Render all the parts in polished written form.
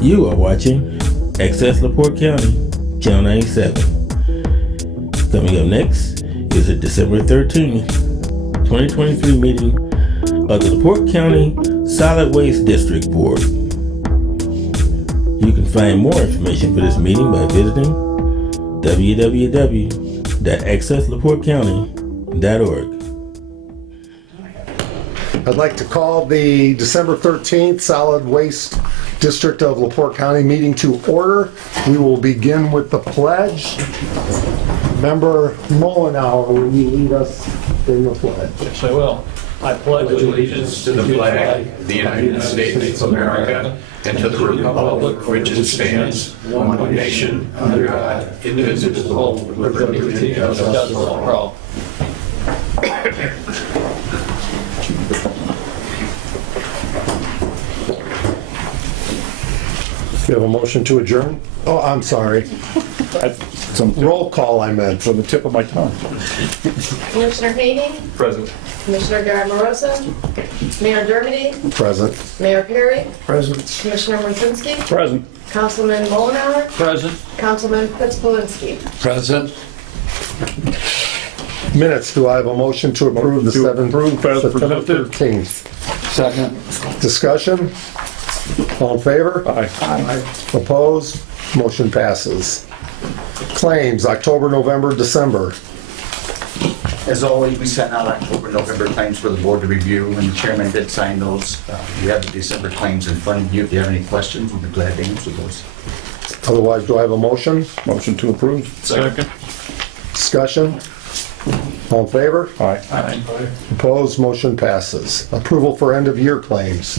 You are watching Access LaPorte County, Channel 97. Coming up next is the December 13th, 2023 meeting of the LaPorte County Solid Waste District Board. You can find more information for this meeting by visiting www.accesslaportecounty.org. I'd like to call the December 13th Solid Waste District of LaPorte County meeting to order. We will begin with the pledge. Member Mullenhour, will you lead us in the pledge? Yes, I will. I pledge allegiance to the flag of the United States of America and to the republic for which it stands, one nation, under God, indivisible, with liberty and justice for all. We have a motion to adjourn? Oh, I'm sorry. Roll call, I meant. On the tip of my tongue. Commissioner Haney, Present. Commissioner Garmorosa, Mayor Dermody, Present. Mayor Perry, Present. Commissioner Merzinski, Present. Councilman Mullenhour, Present. Councilman Fitzpalinski. Present. Minutes, do I have a motion to approve the September as 13th? Second. Discussion? All in favor? Aye. Opposed? Motion passes. Claims, October, November, December. As always, we sent out October, November claims for the board to review, and the chairman did sign those. You have the December claims in front of you. If you have any questions, we'll be glad to answer those. Otherwise, do I have a motion? Motion to approve. Second. Discussion? All in favor? Aye. Opposed? Motion passes. Approval for end-of-year claims.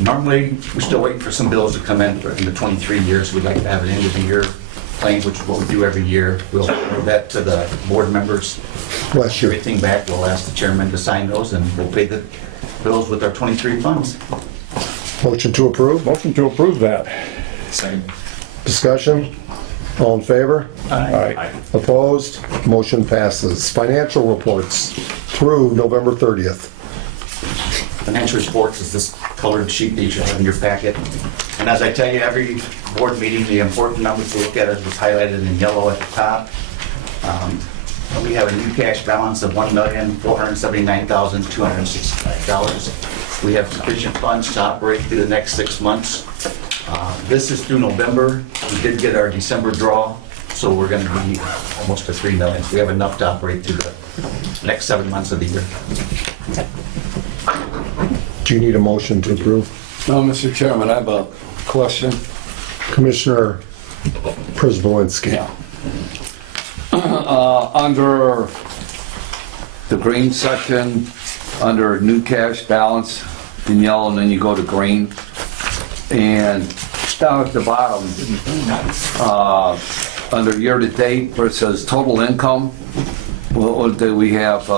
Normally, we're still waiting for some bills to come in for the 23 years. We'd like to have an end of the year claims, which is what we do every year. We'll forward that to the board members. Bless you. Everything back, we'll ask the chairman to sign those, and we'll pay the bills with our 23 funds. Motion to approve. Motion to approve that. Discussion? All in favor? Aye. Opposed? Motion passes. Financial reports through November 30th. Financial reports is this colored sheet that you should have in your packet. And as I tell you, every board meeting, the important numbers to look at is what's highlighted in yellow at the top. We have a new cash balance of $1,479,265. We have sufficient funds to operate through the next 6 months. This is through November. We did get our December draw, so we're going to be almost to $3 million. We have enough to operate through the next 7 months of the year. Do you need a motion to approve? No, Mr. Chairman, I have a question. Commissioner Przybylski. Yeah. Under the green section, under new cash balance in yellow, and then you go to green. And down at the bottom, under year-to-date, where it says total income, what do we have?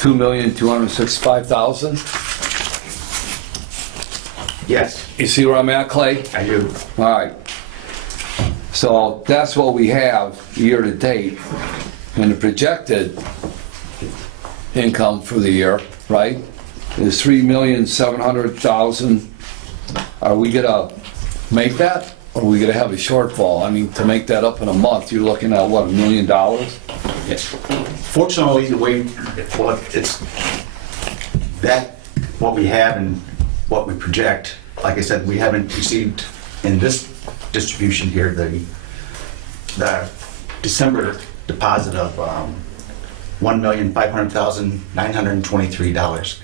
$2,265,000. Yes, You see where I'm at, Clay? I do. All right. So that's what we have year to date. And the projected income for the year, right, is $3,700,000. Are we gonna make that? Or are we gonna have a shortfall? I mean, to make that up in a month, you're looking at what, $1 million? Yes. Fortunately, the way it's that what we have and what we project, like I said, we haven't received in this distribution here the December deposit of $1,500,923.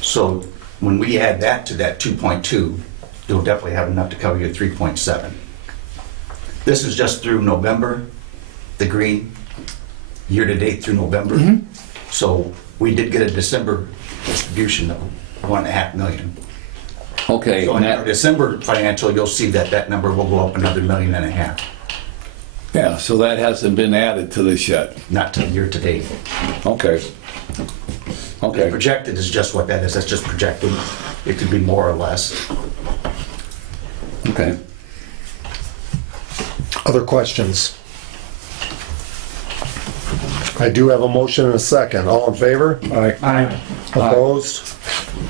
So when we add that to that 2.2, you'll definitely have enough to cover your 3.7. This is just through November, the green, year-to-date through November. So we did get a December distribution of $1.5 million. Okay, So and in our that, December financial, you'll see that that number will go up another $1.5 million, yeah, so that hasn't been added to this yet. not till year-to-date. Okay. The Okay. projected is just what that is, that's just projected. It could be more or less. Okay. Other questions? I do have a motion and a second. All in favor? Aye. Opposed?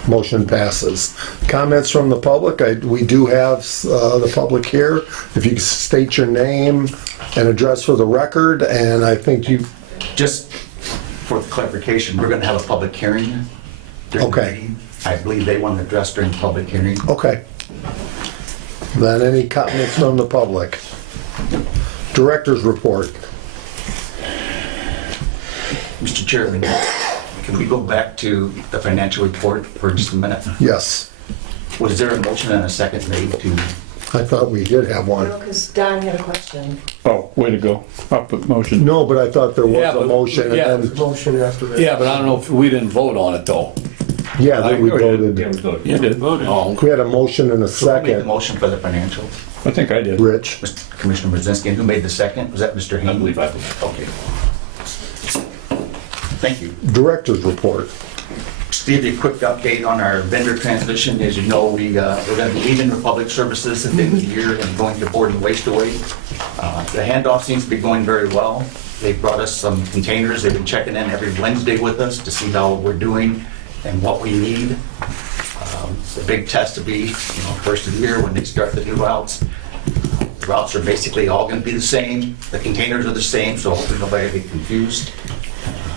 Motion passes. Comments from the public? We do have the public here. If you could state your name and address for the record, and I think you, Just for clarification, we're going to have a public hearing during the Okay. meeting. I believe they want to address during the public hearing. okay. Then any comments from the public? Director's report. Mr. Chairman, can we go back to the financial report for just a minute? Yes, Was there a motion and a second made to, I thought we did have one. Because Don had a question. Oh, way to go. Up with motion. No, but I thought there Yeah, was a but- motion yeah. and then, Motion after that. Yeah, but I don't know if we didn't vote on it though. yeah, then we Yeah, voted. You did. Oh, We had a motion and a who made the second. motion for the financial? I think I did. Rich, Mr. Commissioner Brzezinski, and who made the second? Was that Mr. Haney? I believe. Okay. Thank you. director's report. Just to give you a quick update on our vendor transition, as you know, we're going to be leaving Republic Services at the end of the year and going to Board and Waste Away. The handoff seems to be going very well. They brought us some containers. They've been checking in every Wednesday with us to see how we're doing and what we need. The big test to be, first of the year when they start the new routes. The routes are basically all going to be the same. The containers are the same, so hopefully nobody will be confused.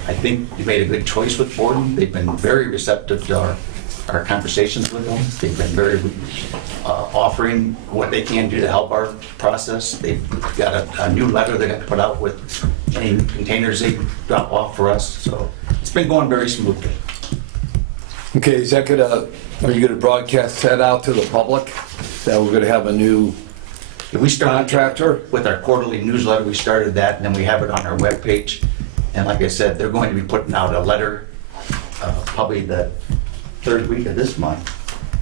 I think we made a good choice with Borden. They've been very receptive to our conversations with them. They've been very offering what they can do to help our process. They've got a new letter they're going to put out with any containers they drop off for us. So it's been going very smoothly. okay, is that are you gonna broadcast that out to the public? That we're gonna have a new We started contractor? with our quarterly newsletter. We started that, and then we have it on our webpage. And like I said, they're going to be putting out a letter probably the third week of this month.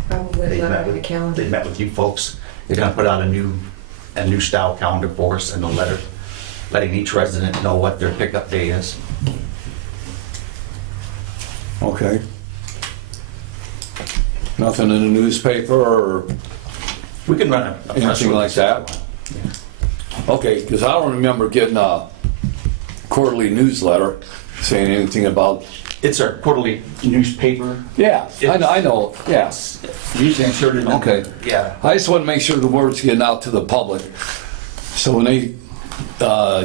Probably They not met on the with, calendar. they met with you folks. They're gonna put out a new style calendar for us and a letter letting each resident know what their pickup day is. Okay. Nothing in the newspaper or We can run a press anything like release. that? Okay, because I don't remember getting a quarterly newsletter saying anything about, It's our quarterly newspaper. yeah, I know, yeah. Usually inserted in. Okay. Yeah. I just want to make sure the word's getting out to the public. So when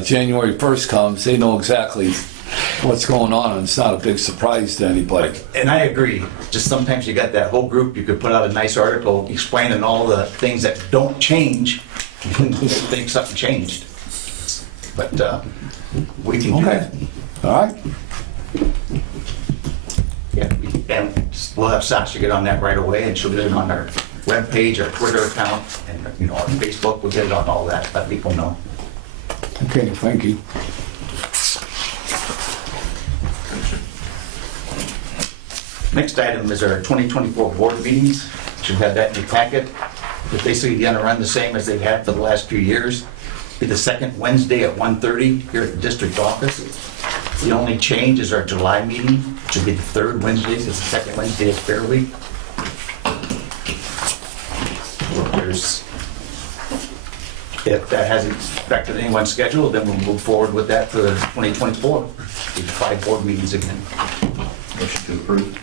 January 1st comes, they know exactly what's going on and it's not a big surprise to anybody. And I agree. Just sometimes you got that whole group, you could put out a nice article explaining all the things that don't change. You think something changed. But we can do Okay. that. All right? Yeah, and we'll have Sasha get on that right away, and she'll get it on our webpage, our Twitter account, and our Facebook. We'll get it on all that, let people know. Okay, thank you. Next item is our 2024 board meetings. Should have that in your packet. It's basically going to run the same as they've had for the last few years. Be the second Wednesday at 1:30 here at the district office. The only change is our July meeting, which will be the third Wednesday. It's the second Wednesday of Fair Week. If that hasn't affected anyone's schedule, then we'll move forward with that for 2024. Do 5 board meetings again. Motion to approve.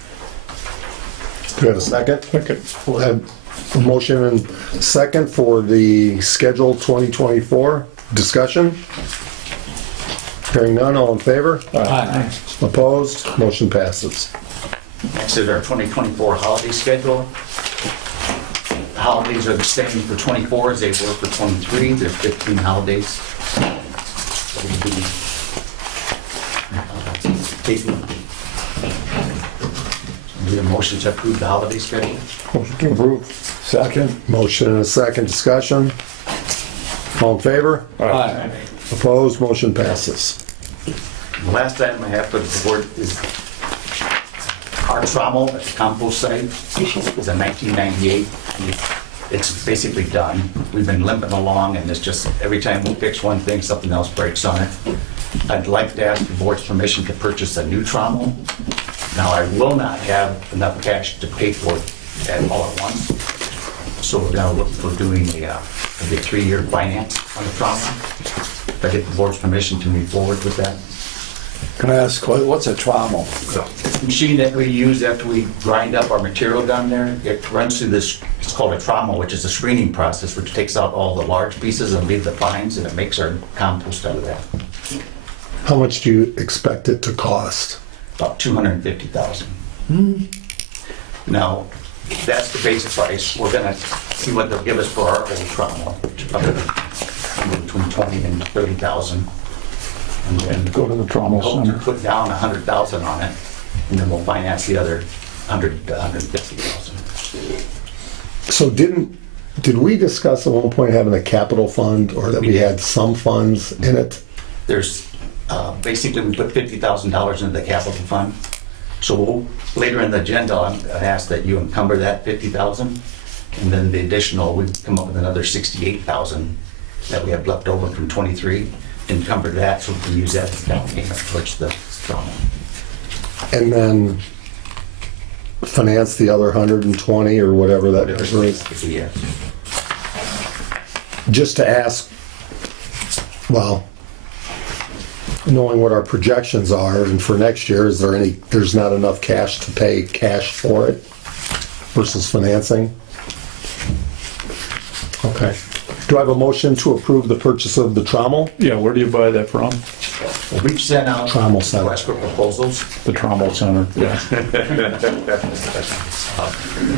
Do we have a second? Second. We'll have a motion and second for the schedule 2024 discussion. Hearing none, all in favor? Aye. Opposed? Motion passes. Next is our 2024 holiday schedule. The holidays are the same for 24 as they were for 23. There's 15 holidays. So we'll be, need a motion to approve the holiday schedule? Motion to approve. Second? Motion and a second discussion. All in favor? Aye. Opposed? Motion passes. The last item I have for the board is our trommel at the compost site. It's a 1998. It's basically done. We've been limping along, and it's just every time we fix one thing, something else breaks on it. I'd like to ask the board's permission to purchase a new trommel. Now, I will not have enough cash to pay for it all at once, so we're gonna look for doing a 3-year finance on the trommel. If I get the board's permission to move forward with that. Can I ask, what's a trommel? The machine that we use after we grind up our material down there, it runs through this, it's called a trommel, which is a screening process, which takes out all the large pieces and leave the fines, and it makes our compost out of that. How much do you expect it to cost? About $250,000. Now, that's the base price. We're gonna see what they'll give us for our old trommel, which is probably somewhere between 20 and 30,000. And then Go to the Trommel hope to Center. put down 100,000 on it, and then we'll finance the other 100 to 150,000. So did we discuss at one point having a capital fund, or that we had some funds in it? There's, basically, we put $50,000 into the capital fund. So later in the agenda, I'm gonna ask that you encumber that 50,000, and then the additional, we come up with another 68,000 that we have left over from 23, encumber that so we can use that as down payment towards the trauma. And then finance the other 120 or whatever that number is? Yeah. Just to ask, well, knowing what our projections are, and for next year, is there any, there's not enough cash to pay cash for it versus financing? Okay. Do I have a motion to approve the purchase of the trommel? Yeah, where do you buy that from? We've sent out Trommel Center. requests for proposals. The Trommel Center, yeah. I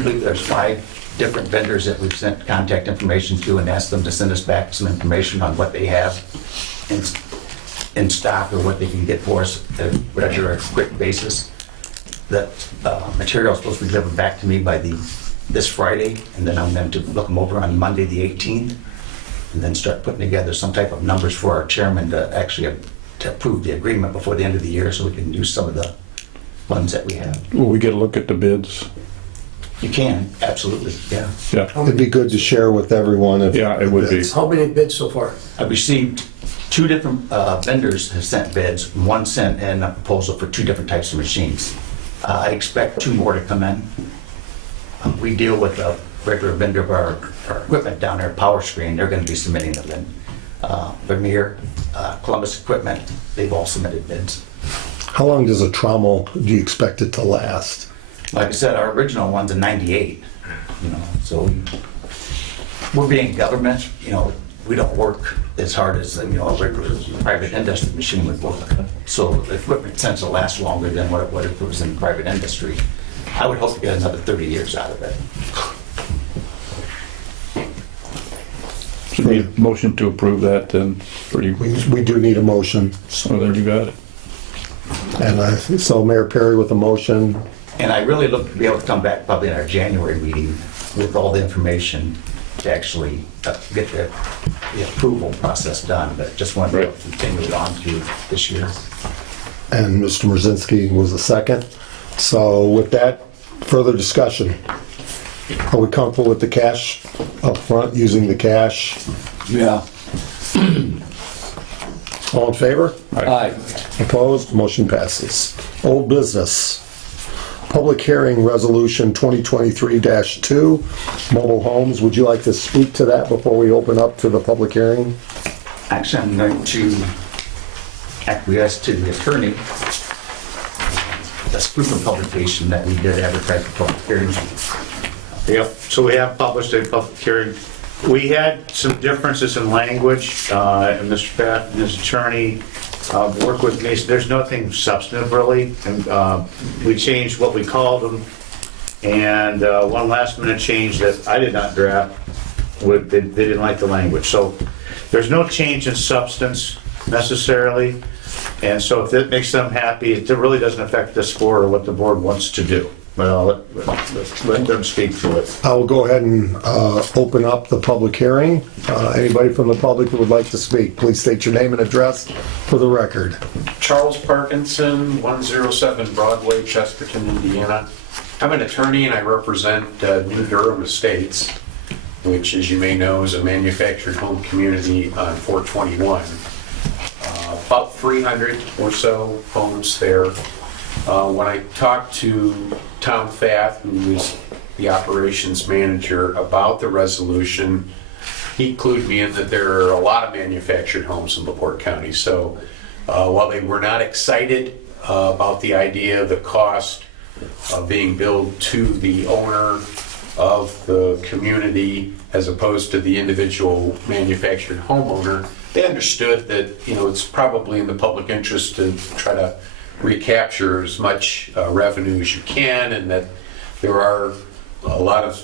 believe there's 5 different vendors that we've sent contact information to and asked them to send us back some information on what they have in stock or what they can get for us at a regular, quick basis. That material is supposed to be delivered back to me by this Friday, and then I'm going to look them over on Monday, the 18th, and then start putting together some type of numbers for our chairman to actually to approve the agreement before the end of the year so we can use some of the funds that we have. Will we get a look at the bids? You can, absolutely, yeah. Yeah, It'd be good to share with everyone if. yeah, it would be. How many bids so far? I've received 2 different vendors have sent bids. One sent in a proposal for 2 different types of machines. I expect 2 more to come in. We deal with a regular vendor of our equipment down there, Power Screen. They're going to be submitting them in. Vermeer, Columbus Equipment, they've all submitted bids. How long does a trommel, do you expect it to last? Like I said, our original one's a 98, so we're being government, we don't work as hard as, a regular private industry machine would work. So the equipment tends to last longer than what it would if it was in private industry. I would hope to get another 30 years out of it. So we need a motion to approve that then, We do need a motion. so there you got it. And so Mayor Perry with a motion. And I really look to be able to come back probably in our January meeting with all the information to actually get the approval process done, but just wanted to continue it on to this year. And Mr. Mrzinski was the second. So with that, further discussion. Are we comfortable with the cash up front, using the cash? Yeah. All in favor? Aye. Opposed? Motion passes. Old business. Public hearing resolution 2023-2, mobile homes. Would you like to speak to that before we open up to the public hearing? Actually, I'm going to acquiesce to the attorney. That's proof of publication that we did advertise for public hearings. Yep, so we have published a public hearing. We had some differences in language, and Mr. Pat and his attorney worked with me. So there's nothing substantive really, and we changed what we called them. And one last minute change that I did not draft, they didn't like the language. So there's no change in substance necessarily. And so if that makes them happy, it really doesn't affect this board or what the board wants to do. But I'll let them speak to it. I will go ahead and open up the public hearing. Anybody from the public who would like to speak, please state your name and address for the record. Charles Parkinson, 107 Broadway, Chesterton, Indiana. I'm an attorney and I represent New Durham Estates, which, as you may know, is a manufactured home community on 421. About 300 or so homes there. When I talked to Tom Fath, who is the operations manager, about the resolution, he clued me in that there are a lot of manufactured homes in LaPorte County. So While they were not excited about the idea of the cost of being billed to the owner of the community as opposed to the individual manufactured homeowner, they understood that, it's probably in the public interest to try to recapture as much revenue as you can, and that there are a lot of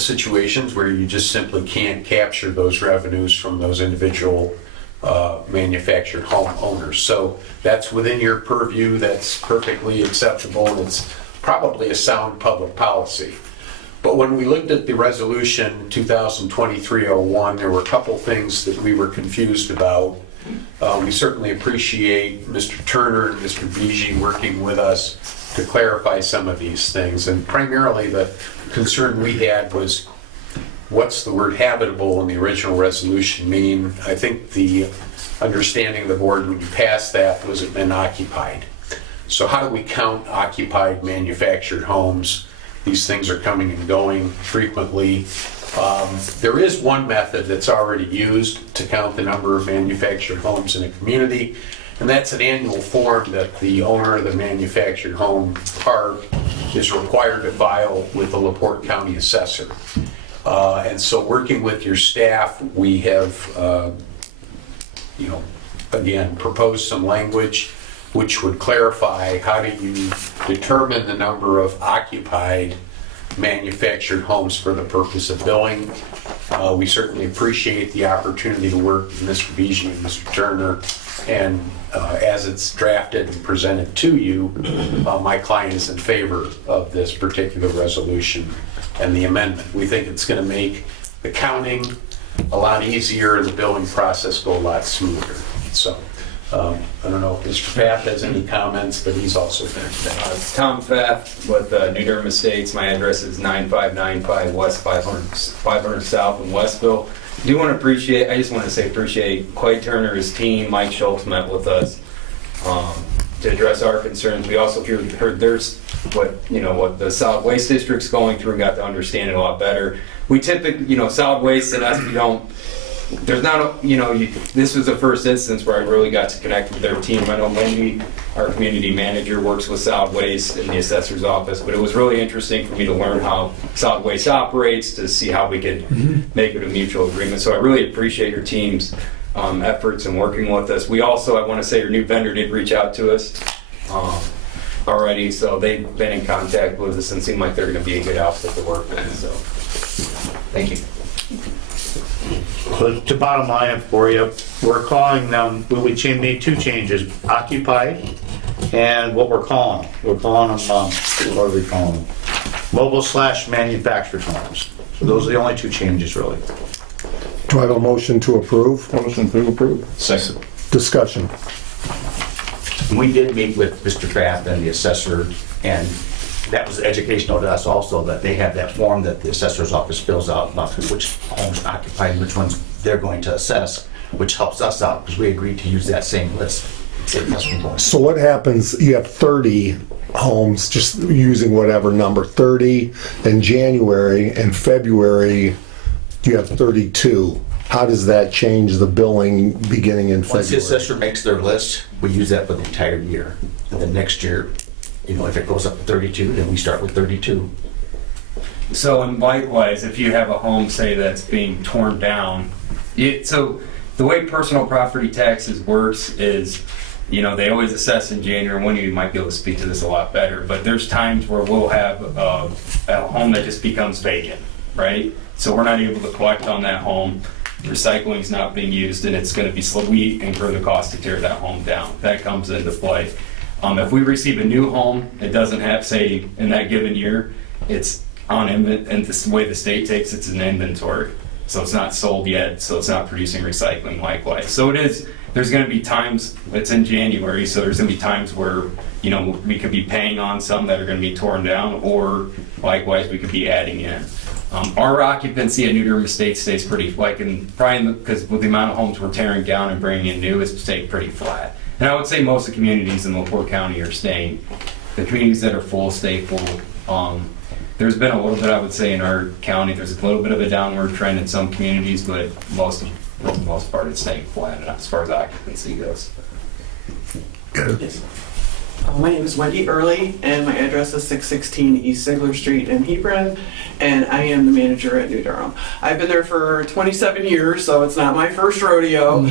situations where you just simply can't capture those revenues from those individual manufactured home owners. So that's within your purview, that's perfectly acceptable, and it's probably a sound public policy. But when we looked at the resolution 2023-01, there were a couple things that we were confused about. We certainly appreciate Mr. Turner and Mr. Bigi working with us to clarify some of these things. And primarily the concern we had was, what's the word habitable in the original resolution mean? I think the understanding of the board when you passed that was it meant occupied. So how do we count occupied manufactured homes? These things are coming and going frequently. There is one method that's already used to count the number of manufactured homes in a community, and that's an annual form that the owner of the manufactured home park is required to file with the LaPorte County Assessor. And so working with your staff, we have, again, proposed some language which would clarify how do you determine the number of occupied manufactured homes for the purpose of billing. We certainly appreciate the opportunity to work with Mr. Bigi and Mr. Turner, and as it's drafted and presented to you, my client is in favor of this particular resolution and the amendment. We think it's going to make the counting a lot easier and the billing process go a lot smoother. So I don't know if Mr. Pfaff has any comments, but he's also there. It's Tom Pfaff with New Durham Estates. My address is 9595 West 500 South in Westville. I just want to say appreciate Clay Turner, his team. Mike Schultz met with us to address our concerns. We also heard what the solid waste district's going through and got to understand it a lot better. We typically, solid waste and us, this was the first instance where I really got to connect with their team. I know Wendy, our community manager, works with solid waste in the assessor's office, but it was really interesting for me to learn how solid waste operates, to see how we could make it a mutual agreement. So I really appreciate your team's efforts in working with us. We also, I want to say, your new vendor did reach out to us already, so they've been in contact with us and seem like they're going to be a good outfit to work with. So, thank you. So to bottom line it for you, we're calling them, we made two changes, occupied and what we're calling them. We're calling them, what are we calling them? Mobile/manufactured homes. So those are the only two changes really. Do I have a motion to approve? Motion to approve. Second. Discussion. We did meet with Mr. Kraft and the assessor, and that was educational to us also, that they have that form that the assessor's office fills out about which homes are occupied and which ones they're going to assess, which helps us out because we agreed to use that same list. So what happens, you have 30 homes, just using whatever number, 30 in January, and February you have 32. How does that change the billing beginning in February? Once the assessor makes their list, we use that for the entire year. And then next year, if it goes up to 32, then we start with 32. So, and likewise, if you have a home, say, that's being torn down, so the way personal property taxes works is, they always assess in January, and one of you might be able to speak to this a lot better, but there's times where we'll have a home that just becomes vacant, right? So we're not able to collect on that home, recycling's not being used, and it's going to be slow. We incur the cost to tear that home down. That comes into play. If we receive a new home, it doesn't have, say, in that given year, it's on inventory, and the way the state takes it's an inventory. So it's not sold yet, so it's not producing recycling likewise. So there's going to be times, it's in January, so there's going to be times where, we could be paying on some that are going to be torn down, or likewise, we could be adding in. Our occupancy at New Durham Estates stays pretty, because with the amount of homes we're tearing down and bringing in new, it's staying pretty flat. And I would say most of the communities in LaPorte County are staying. The communities that are full stay full. There's been a little bit, I would say, in our county, there's a little bit of a downward trend in some communities, but for the most part, it's staying flat as far as occupancy goes. Good. My name is Wendy Early, and my address is 616 East Sigler Street in Hebron, and I am the manager at New Durham. I've been there for 27 years, so it's not my first rodeo.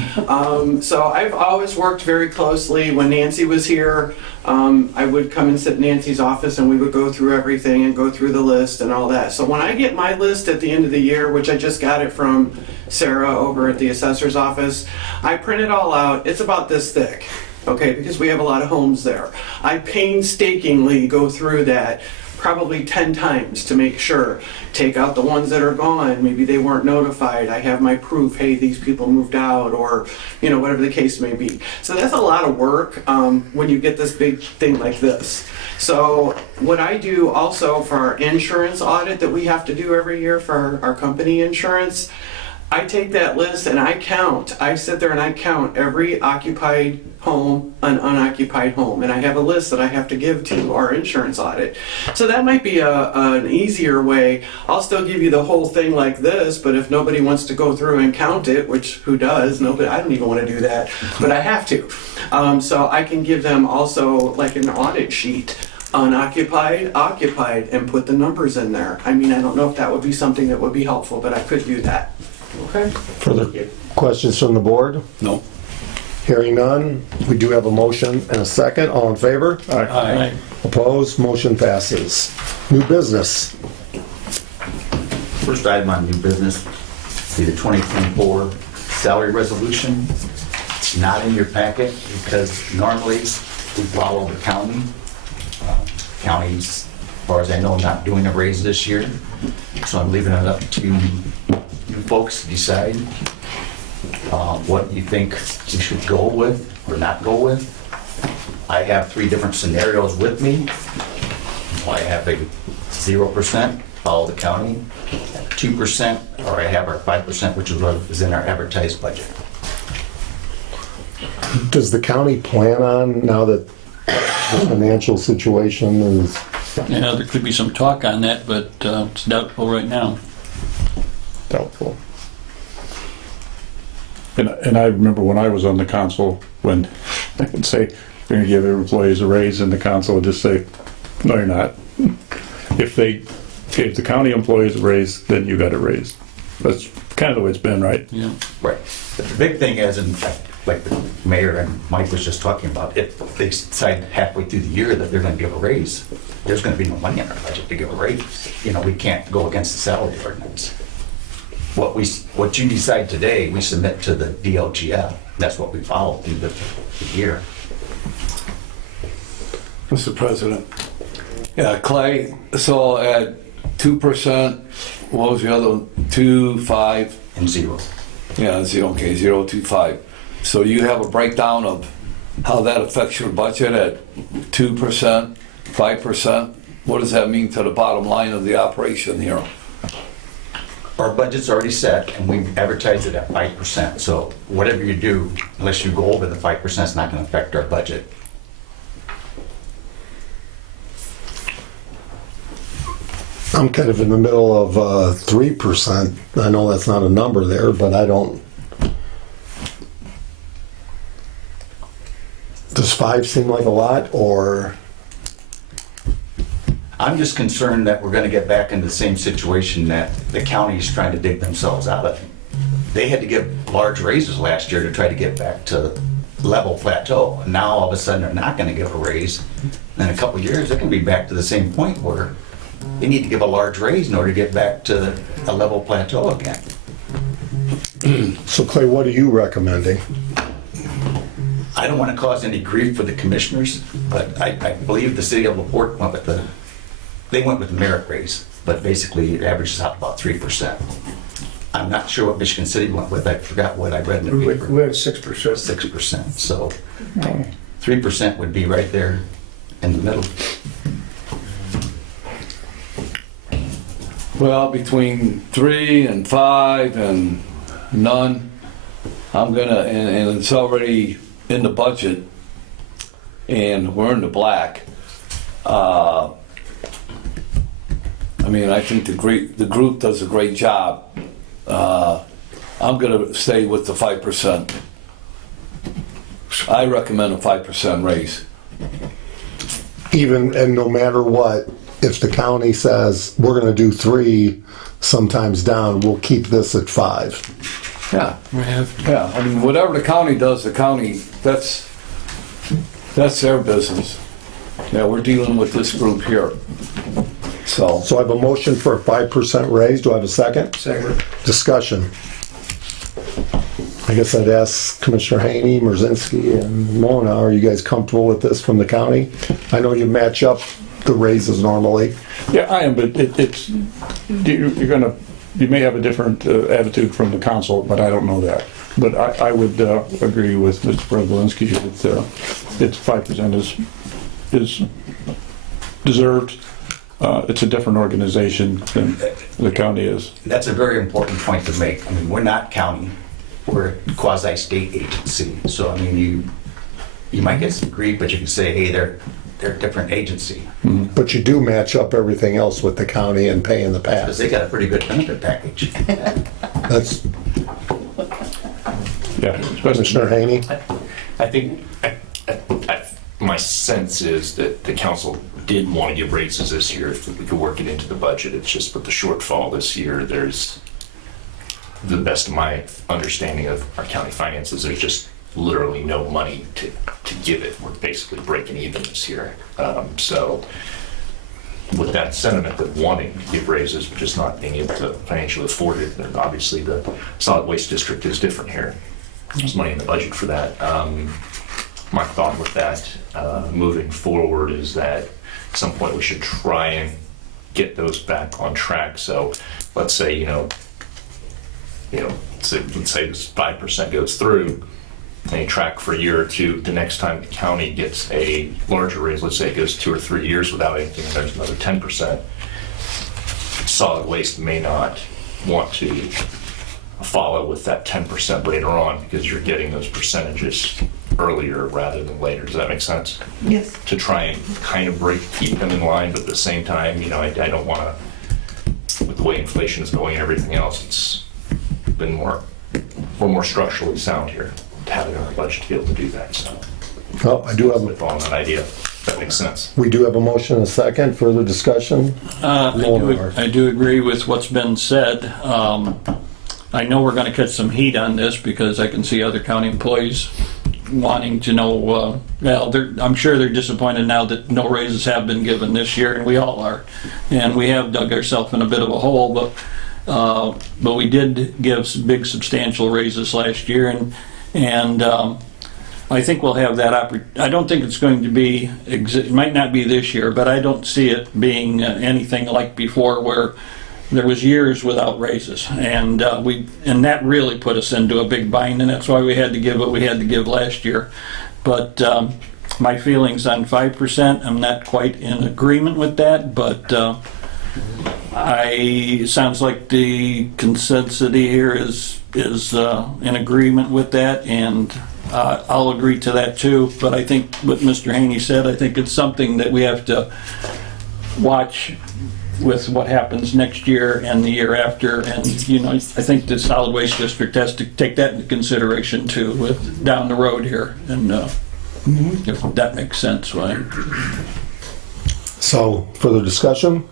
So I've always worked very closely. When Nancy was here, I would come and sit in Nancy's office, and we would go through everything and go through the list and all that. So when I get my list at the end of the year, which I just got it from Sarah over at the assessor's office, I print it all out. It's about this thick. Okay, because we have a lot of homes there. I painstakingly go through that probably 10 times to make sure. Take out the ones that are gone, maybe they weren't notified. I have my proof, hey, these people moved out, or whatever the case may be. So that's a lot of work when you get this big thing like this. So what I do also for our insurance audit that we have to do every year for our company insurance, I take that list and I sit there and I count every occupied home, an unoccupied home, and I have a list that I have to give to our insurance audit. So that might be an easier way. I'll still give you the whole thing like this, but if nobody wants to go through and count it, which who does? Nobody. I don't even want to do that, but I have to. So I can give them also like an audit sheet. Unoccupied, occupied, and put the numbers in there. I mean, I don't know if that would be something that would be helpful, but I could do that. Okay. Further questions from the board? No. Hearing none, we do have a motion and a second. All in favor? Aye. Opposed? Motion passes. New business. First item on new business, the 2024 salary resolution. It's not in your packet because normally we follow the county. County's, as far as I know, not doing a raise this year. So I'm leaving it up to you folks to decide what you think we should go with or not go with. I have 3 different scenarios with me. I have a 0%, follow the county, 2%, or I have our 5%, which is what is in our advertised budget. Does the county plan on, now that the financial situation is... Yeah, there could be some talk on that, but it's doubtful right now. Doubtful. And I remember when I was on the council, when they would say, we're going to give every employees a raise, and the council would just say, no, you're not. If they gave the county employees a raise, then you got a raise. That's kind of the way it's been, right? Yeah. Right. But the big thing is, in fact, like the mayor and Mike was just talking about, if they decide halfway through the year that they're going to give a raise, there's going to be no money in our budget to give a raise. We can't go against the salary ordinance. What you decide today, we submit to the DLGF. That's what we follow through the year. Mr. President. Yeah, Clay, so at 2%, what was the other one? 2, 5? And 0. Yeah, 0, okay, 0, 2, 5. So you have a breakdown of how that affects your budget at 2%, 5%? What does that mean to the bottom line of the operation here? Our budget's already set, and we advertise it at 5%. So whatever you do, unless you go over the 5%, it's not going to affect our budget. I'm kind of in the middle of 3%. I know that's not a number there, but I don't... Does 5 seem like a lot, or... I'm just concerned that we're going to get back into the same situation that the county is trying to dig themselves out of. They had to give large raises last year to try to get back to level plateau. And now all of a sudden they're not going to give a raise. In a couple of years, they can be back to the same point where they need to give a large raise in order to get back to a level plateau again. So Clay, what are you recommending? I don't want to cause any grief for the commissioners, but I believe the city of LaPorte went with the merit raise, but basically it averages out about 3%. I'm not sure what Michigan City went with. I forgot what I read in the paper. We had 6%. 6%. So 3% would be right there in the middle. Well, between 3 and 5 and none, I'm gonna, and it's already in the budget, and we're in the black. I mean, I think the group does a great job. I'm gonna stay with the 5%. I recommend a 5% raise. Even, and no matter what, if the county says we're gonna do 3, sometimes down, we'll keep this at 5. Yeah, yeah, I mean, whatever the county does, the county, that's their business. Yeah, we're dealing with this group here. So, So I have a motion for a 5% raise. Do I have a second? Second. Discussion. I guess I'd ask Commissioner Haney, Merzinski, and Mona, are you guys comfortable with this from the county? I know you match up the raises normally. Yeah, I am, but it's, you may have a different attitude from the council, but I don't know that. But I would agree with Mr. Prevolinski that it's 5% is deserved. It's a different organization than the county is. That's a very important point to make. I mean, we're not county, we're a quasi-state agency. So, I mean, you might get some grief, but you can say, hey, they're a different agency. But you do match up everything else with the county and pay in the Because past. they got a pretty good benefit package. That's Yeah, Commissioner Haney. I think my sense is that the council did want to give raises this year if we could work it into the budget. It's just with the shortfall this year, there's, the best of my understanding of our county finances, there's just literally no money to give it. We're basically breaking even this year. So with that sentiment of wanting to give raises, but just not being able to financially afford it, then obviously the solid waste district is different here. There's money in the budget for that. My thought with that moving forward is that at some point we should try and get those back on track. So let's say, let's say this 5% goes through, and you track for a year or two. The next time the county gets a larger raise, let's say it goes 2 or 3 years without anything, and there's another 10%, solid waste may not want to follow with that 10% later on because you're getting those percentages earlier rather than later. Does that make sense? Yes. To try and kind of keep them in line, but at the same time, I don't want to, with the way inflation is going and everything else, it's been we're more structurally sound here to have it in our budget to be able to do that. So Oh, I do have, with on that idea, if that makes sense. we do have a motion and a second. Further discussion? I do agree with what's been said. I know we're going to catch some heat on this because I can see other county employees wanting to know, well, I'm sure they're disappointed now that no raises have been given this year, and we all are. And we have dug ourselves in a bit of a hole, but we did give some big substantial raises last year, and I think we'll have that opportunity. I don't think it's going to be, it might not be this year, but I don't see it being anything like before where there was years without raises, and that really put us into a big bind, and that's why we had to give what we had to give last year. But my feelings on 5%, I'm not quite in agreement with that, but it sounds like the consensus here is in agreement with that, and I'll agree to that too. But I think what Mr. Haney said, I think it's something that we have to watch with what happens next year and the year after. And, I think the solid waste district has to take that into consideration too, with down the road here. And if that makes sense, right? So, further discussion?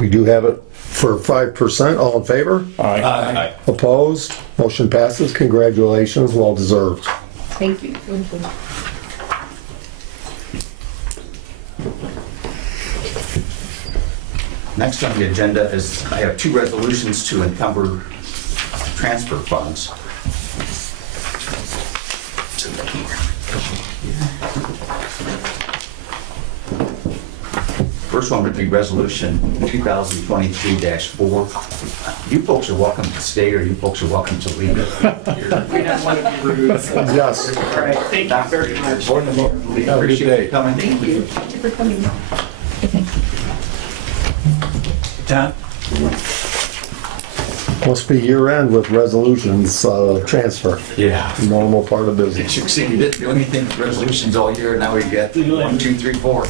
We do have it for 5%. All in favor? Aye. Opposed? Motion passes. Congratulations, well deserved. Thank you. Next on the agenda is, I have 2 resolutions to encumber transfer funds. First one would be resolution 2023-4. You folks are welcome to stay, or you folks are welcome to leave. We have one of the rules. Yes. All right, thank you very much. We appreciate you coming. Thank you for coming. Tom? Must be year end with resolutions, transfer. Yeah. Normal part of business. As you can see, we didn't do anything with resolutions all year. Now we get 1, 2, 3, 4.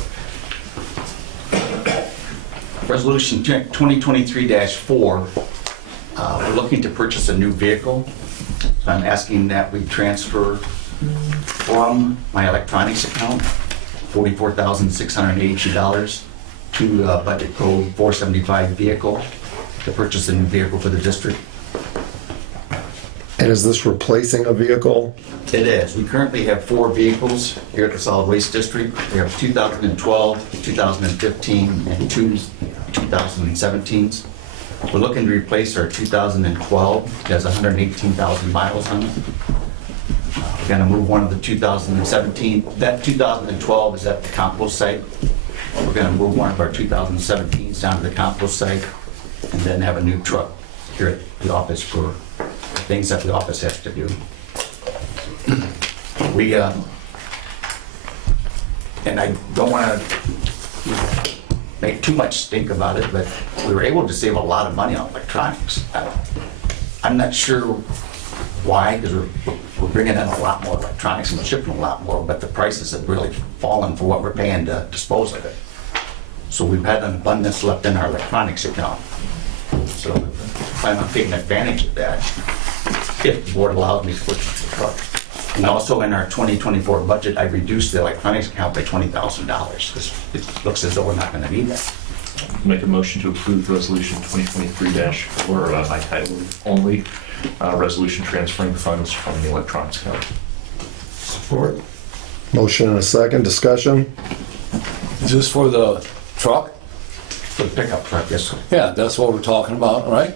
Resolution 2023-4. We're looking to purchase a new vehicle. So I'm asking that we transfer from my electronics account, $44,682, to budget code 475 vehicle, to purchase a new vehicle for the district. And is this replacing a vehicle? It is. We currently have 4 vehicles here at the Solid Waste District. We have 2012, 2015, and 2 2017s. We're looking to replace our 2012. It has 118,000 miles on it. We're going to move one of the 2017. That 2012 is at the compost site. We're going to move one of our 2017s down to the compost site, and then have a new truck here at the office for things that the office has to do. We, and I don't want to make too much stink about it, but we were able to save a lot of money on electronics. I'm not sure why, because we're bringing in a lot more electronics and we're shipping a lot more, but the prices have really fallen for what we're paying to dispose of it. So we've had an abundance left in our electronics account. So I plan on taking advantage of that if the board allows me to purchase the truck. And also in our 2024 budget, I reduced the electronics account by $20,000 because it looks as though we're not going to need that. Make a motion to approve resolution 2023-4 by title only, resolution transferring funds from the electronics account. Support. Motion and a second. Discussion? Is this for the truck? For the pickup truck, yes, sir. Yeah, that's what we're talking about, right?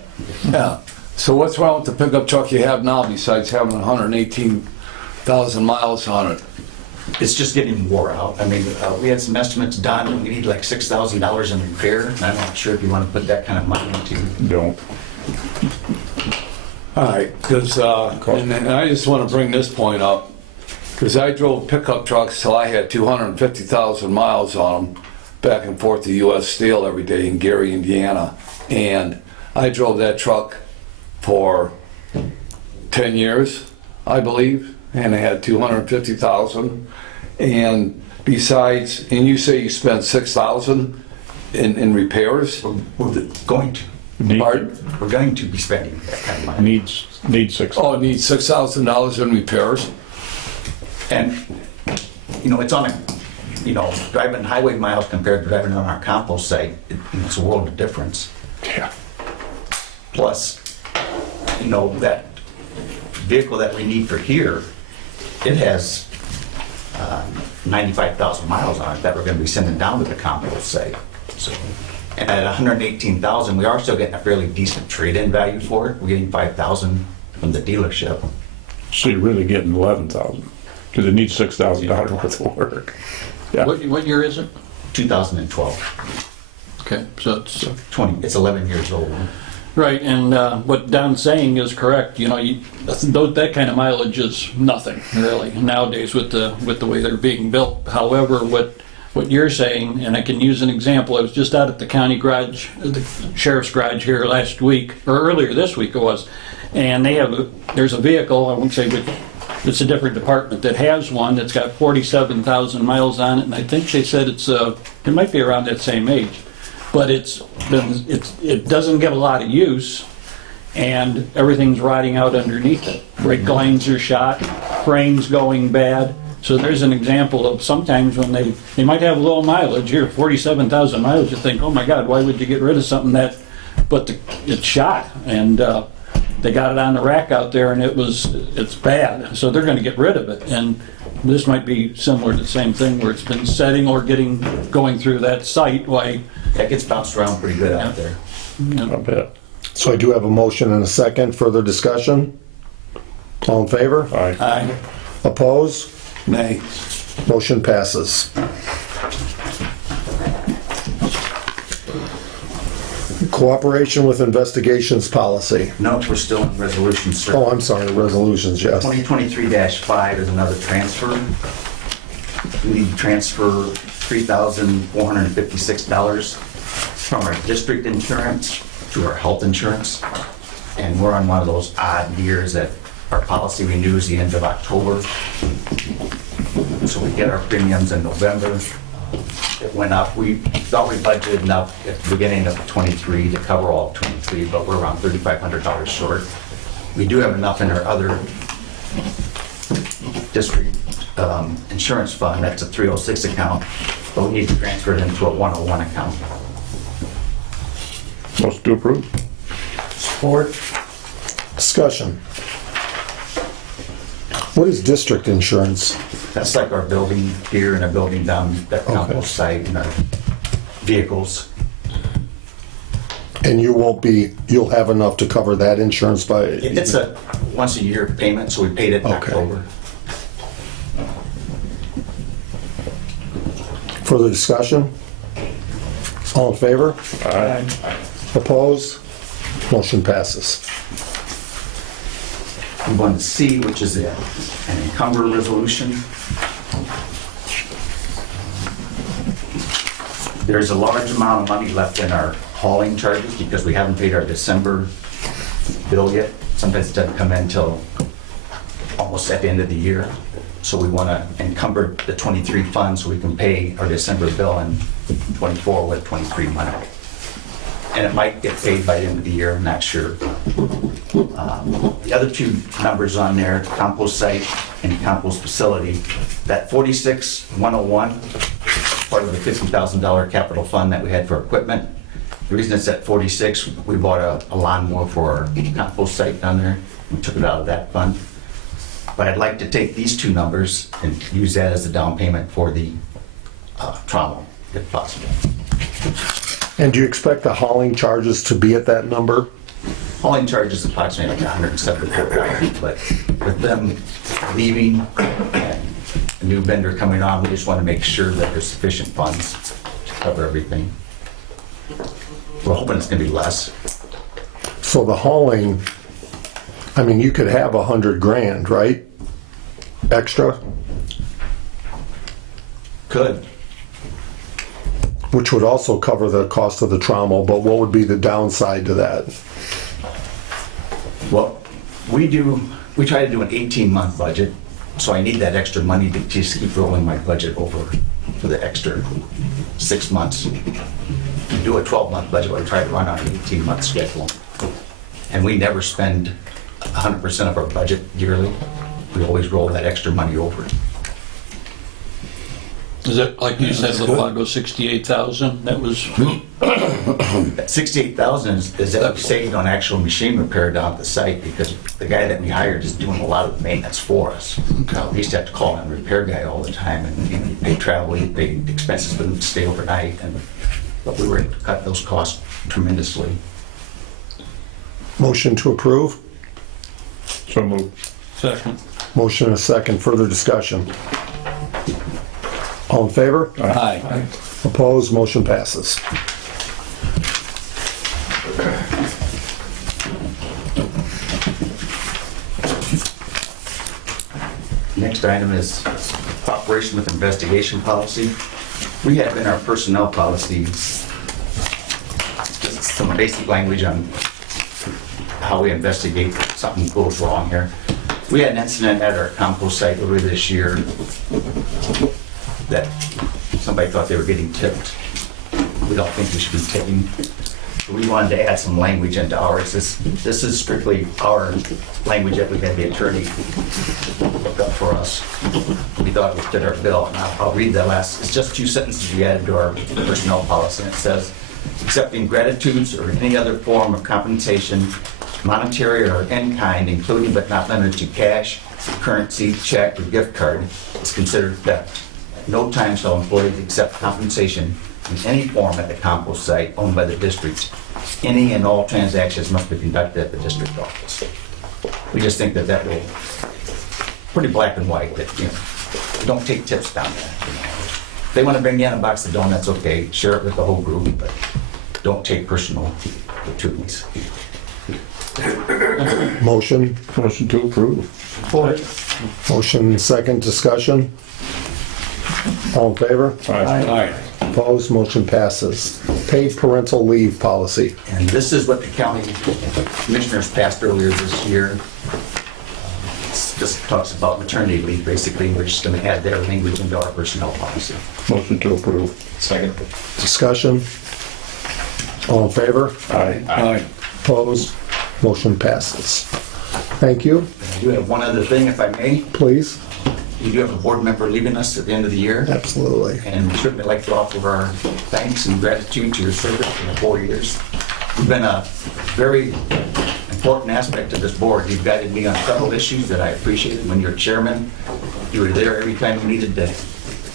Yeah. So what's wrong with the pickup truck you have now besides having 118,000 miles on it? It's just getting wore out. I mean, we had some estimates done. We need like $6,000 in repair, and I'm not sure if you want to put that kind of money into. Don't. All right, because, and I just want to bring this point up, because I drove pickup trucks till I had 250,000 miles on them, back and forth to U.S. Steel every day in Gary, Indiana. And I drove that truck for 10 years, I believe, and I had 250,000. And besides, and you say you spent 6,000 in repairs? We're going to. Pardon? We're going to be spending that kind of money. Needs 6. Oh, it needs $6,000 in repairs? And, you know, it's on a, you know, driving highway miles compared to driving on our compost site, it's a world of difference. Yeah. Plus, you know, that vehicle that we need for here, it has 95,000 miles on it that we're going to be sending down to the compost site. So, and at 118,000, we are still getting a fairly decent trade-in value for it. We're getting 5,000 from the dealership. So you're really getting 11,000 because it needs $6,000 worth of work. Yeah. What year is it? 2012. Okay, so it's 20. It's 11 years old. right, and what Don's saying is correct. You know, that kind of mileage is nothing really nowadays with the way they're being built. However, what you're saying, and I can use an example. I was just out at the county garage, the sheriff's garage here last week, or earlier this week it was, and there's a vehicle, I won't say which, it's a different department that has one that's got 47,000 miles on it, and I think they said it might be around that same age, but it doesn't get a lot of use, and everything's rotting out underneath it. Brake lines are shot, frames going bad. So there's an example of sometimes when they might have low mileage, here 47,000 miles, you think, oh my God, why would you get rid of something but it's shot, and they got it on the rack out there and it's bad, so they're going to get rid of it. And this might be similar to the same thing where it's been setting or going through that site. Why That gets bounced around pretty good out there. I bet. So I do have a motion and a second. Further discussion? All in favor? Aye. Oppose? Nay. Motion passes. Cooperation with investigations policy. No, we're still in resolution, sir. Oh, I'm sorry, resolutions, yes. 2023-5 is another transfer. We need to transfer $3,456 from our district insurance to our health insurance. And we're on one of those odd years that our policy renews the end of October. So we get our premiums in November. It went up. We thought we budgeted enough at the beginning of 23 to cover all of 23, but we're around $3,500 short. We do have enough in our other district insurance fund. That's a 306 account, but we need to transfer it into a 101 account. Motion to approve. Support. Discussion. What is district insurance? That's like our building here and a building down at compost site and our vehicles. And you'll have enough to cover that insurance by? It's a once a year payment, so we paid it in October. Further discussion? All in favor? Aye. Opposed? Motion passes. We want to C, which is an encumber resolution. There's a large amount of money left in our hauling charges because we haven't paid our December bill yet. Sometimes it doesn't come in until almost at the end of the year. So we want to encumber the 23 funds so we can pay our December bill in 24 with 23 money. And it might get paid by the end of the year, I'm not sure. The other two numbers on there, compost site and compost facility, that 46,101, part of the $50,000 capital fund that we had for equipment. The reason it's at 46, we bought a lawnmower for our compost site down there. We took it out of that fund. But I'd like to take these two numbers and use that as a down payment for the trauma, if possible. And do you expect the hauling charges to be at that number? Hauling charges approximately like $174, but with them leaving and a new vendor coming on, we just want to make sure that there's sufficient funds to cover everything. We're hoping it's going to be less. So the hauling, I mean, you could have 100 grand, right? Extra, Could. which would also cover the cost of the trauma, but what would be the downside to that? Well, we try to do an 18-month budget, so I need that extra money to just keep rolling my budget over for the extra 6 months. To do a 12-month budget, I try to run on an 18-month schedule. And we never spend 100% of our budget yearly. We always roll that extra money over. Is it, like you said, LaPorte 68,000? That was, That 68,000 is that we saved on actual machine repair down at the site because the guy that we hired is doing a lot of the maintenance for us. We used to have to call in a repair guy all the time, and he paid travel, he paid expenses for them to stay overnight, but we were able to cut those costs tremendously. Motion to approve? So moved. second. Motion and a second, further discussion. All in favor? Aye. Opposed? Motion passes. Next item is operation with investigation policy. We have in our personnel policy just some basic language on how we investigate if something goes wrong here. We had an incident at our compost site earlier this year that somebody thought they were getting tipped. We don't think we should be tipping. We wanted to add some language into ours. This is strictly our language that we had the attorney look up for us. We thought it fit our bill. And I'll read that last. It's just 2 sentences we added to our personnel policy. And it says, accepting gratitudes or any other form of compensation, monetary or in kind, including but not limited to cash, currency, check, or gift card, is considered theft. No time shall employees accept compensation in any form at the compost site owned by the district. Any and all transactions must be conducted at the district office. We just think that will, pretty black and white, that, don't take tips down there. If they want to bring you in a box of donuts, okay, share it with the whole group, but don't take personal gratuities. Motion. Motion to approve. Motion second, discussion. All in favor? Aye. Opposed? Motion passes. Paid parental leave policy. And this is what the county commissioners passed earlier this year. This talks about maternity leave, basically. We're just going to add their language into our personnel policy. Motion to approve. Second. Discussion. All in favor? Aye. Opposed? Motion passes. Thank you. I do have one other thing, if I may. Please. you do have a board member leaving us at the end of the year. Absolutely. And we'd certainly like to offer our thanks and gratitude to your service for the 4 years. You've been a very important aspect of this board. You've guided me on several issues that I appreciated. When you're chairman, you were there every time we needed to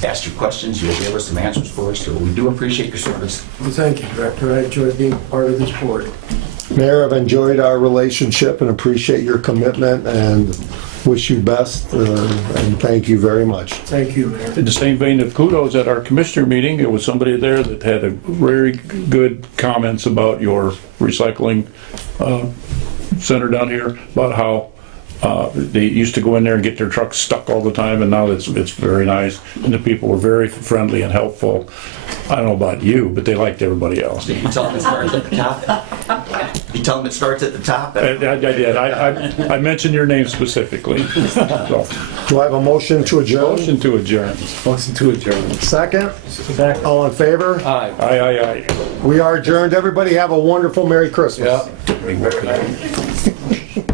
ask you questions. You gave us some answers for us, so we do appreciate your service. Well, thank you, Director. I enjoy being part of this board. Mayor, I've enjoyed our relationship and appreciate your commitment and wish you best, and thank you very much. Thank you, Mayor. In the same vein of kudos, at our commissioner meeting, there was somebody there that had a very good comments about your recycling center down here, about how they used to go in there and get their trucks stuck all the time, and now it's very nice, and the people were very friendly and helpful. I don't know about you, but they liked everybody else. You tell them it starts at the top? You tell them it starts at the top? I did. I mentioned your name specifically. So, Do I have a motion to adjourn? motion to adjourn. Motion to adjourn. Second? All in favor? Aye. Aye. We are adjourned. Everybody have a wonderful Merry Christmas. Yeah.